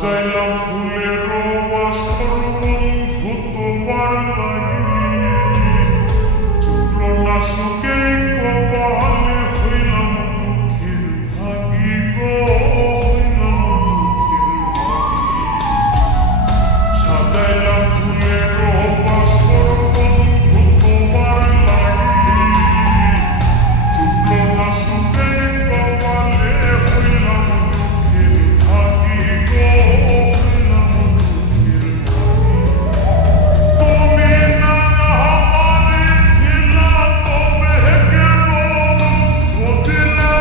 সাজাইলাম ফুলের বাসর বন্ধু তোমার লাগি, চুটলো না সুখে কপালে হইলাম দুঃখের ভাগি গো, হইলাম দুঃখের ভাগি। সাজাইলাম ফুলের বাসর বন্ধু তোমার লাগি, চুটলো না সুখে কপালে হইলাম দুঃখের ভাগি গো, হইলাম দুঃখের ভাগি। তুমি না আমারে ছিলা তবে কেন দুঃখ দিলা,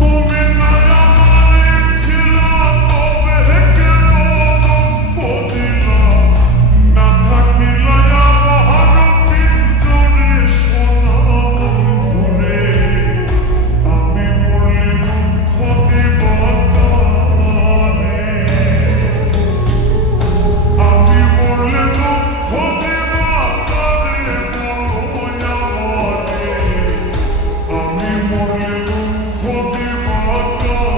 তুমি না আমারে ছিলা তবে কেন দুঃখ দিলা, না থাকিলা আমার পিঞ্জরে সোনা বন্ধুরে, আমি মরলে দুঃখ দিবা কারে, আমি মরলে দুঃখ দিবা কারে বলো আমারে, আমি মরলে দুঃখ দিবা কারে।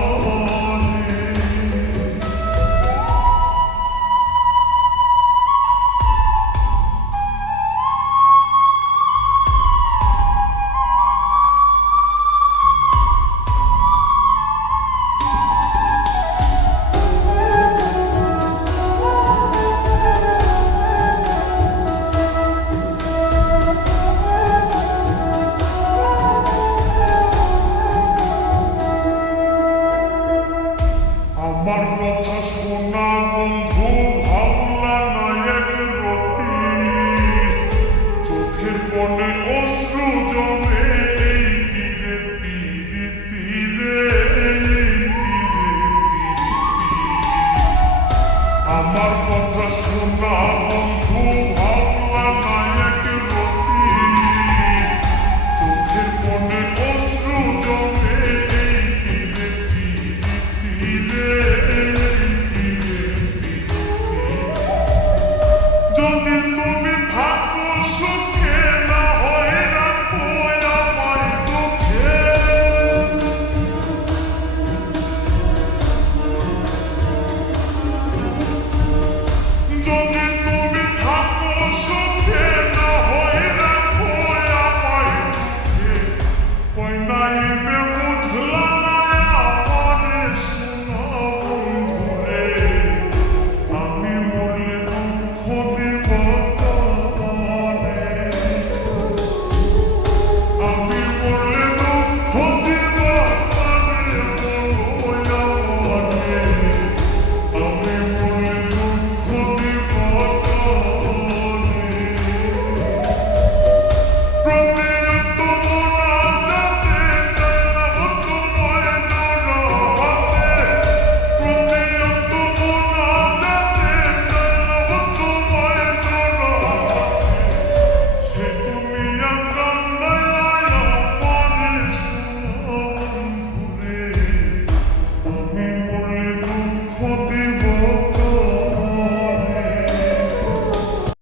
আমার কথা শোনা বন্ধু ভাবলা না এক রতি, চোখের কোণে অশ্রু জমে এই তীরে পিরিতি রে, এই তীরে পিরিতি। আমার কথা শোনা বন্ধু ভাবলা না এক রতি, চোখের কোণে অশ্রু জমে এই তীরে পিরিতি রে, এই তীরে পিরিতি। যদি